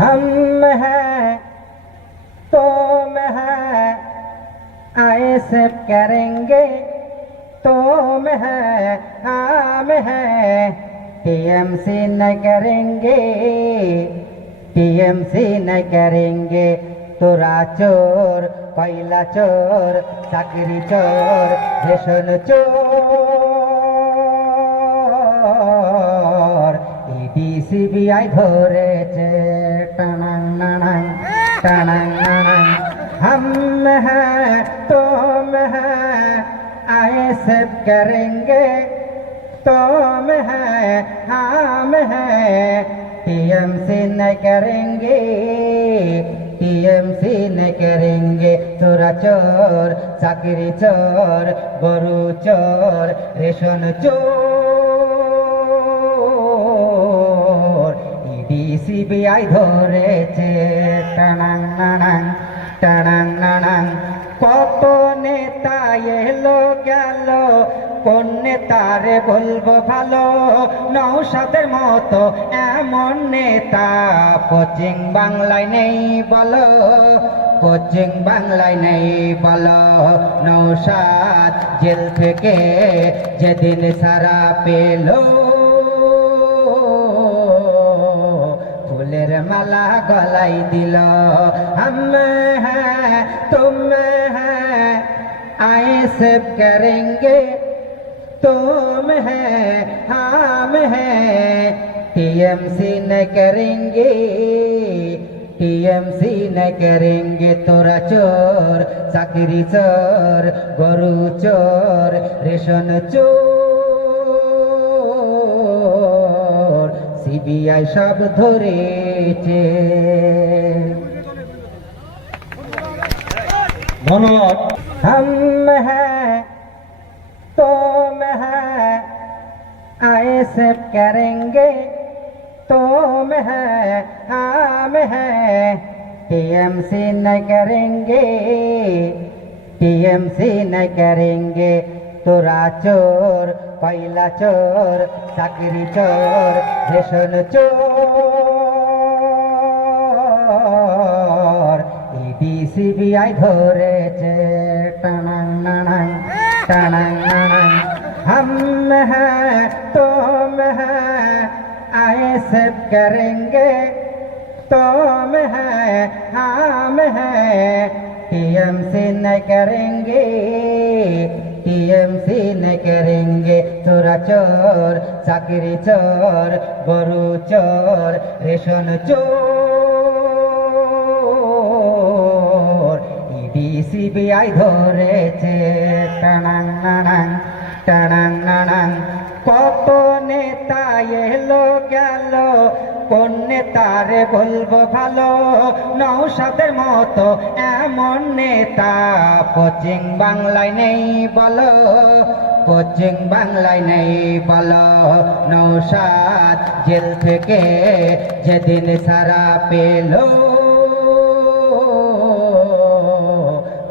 हम हैं तुम है ऐसे करेंगे तुम है हम है टीएमसी न करेंगे टीएमसी न करेंगे তোরা চোর কয়লা চোর চাকরি চোর রেশন চোর ইডি সিবিআই ধরেছে টানাং নানাং টানাং নানাং हम हैं तुम है ऐसे करेंगे तुम है हम है टीएमसी न करेंगे टीएमसी न करेंगे चोरा चोर चाकरी चोर गरु चोर रेशन चोर इडी सीबीआई ধরেছে টানাং নানাং টানাং নানাং কত নেতা এলো গেল কোন নেতারে বলবো ভালো নওশাদের মতো এমন নেতা কোচিং বাংলায় নেই বলো কোচিং বাংলায় নেই বলো নওশাদ জেল থেকে যেদিন সারা পেল ফুলের মালা গলাই দিল हम हैं तुम हैं ऐसे करेंगे तुम है हम है टीएमसी न करेंगे टीएमसी न करेंगे तोरा चोर चाकरी चोर गरु चोर रेशन चोर सीबीआई सब ধরেছে ধন্যবাদ। हम हैं तुम है ऐसे करेंगे तुम है हम है टीएमसी न करेंगे टीएमसी न करेंगे तोरा चोर কয়লা চোর চাকরি চোর রেশন চোর ইডি সিবিআই ধরেছে টানাং নানাং টানাং নানাং हम हैं तुम है ऐसे करेंगे तुम है हम है टीएमसी न करेंगे टीएमसी न करेंगे चोरा चोर चाकरी चोर गरु चोर रेशन चोर इडी सीबीआई ধরেছে টানাং নানাং টানাং নানাং কত নেতা এলো গেল কোন নেতারে বলবো ভালো নওশাদের মতো এমন নেতা কোচিং বাংলায় নেই বলো কোচিং বাংলায় নেই বলো নওশাদ জেল থেকে যেদিন সারা পেল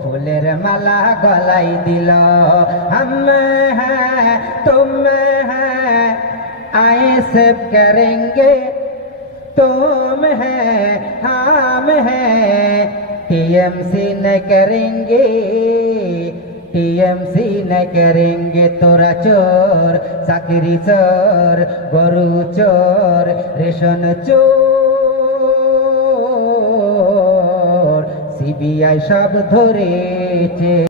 ফুলের মালা গলাই দিল हम हैं तुम हैं ऐसे करेंगे तुम है हम है टीएमसी न करेंगे टीएमसी न करेंगे तोरा चोर चाकरी चोर गरु चोर रेशन चोर सीबीआई सब ধরেছে।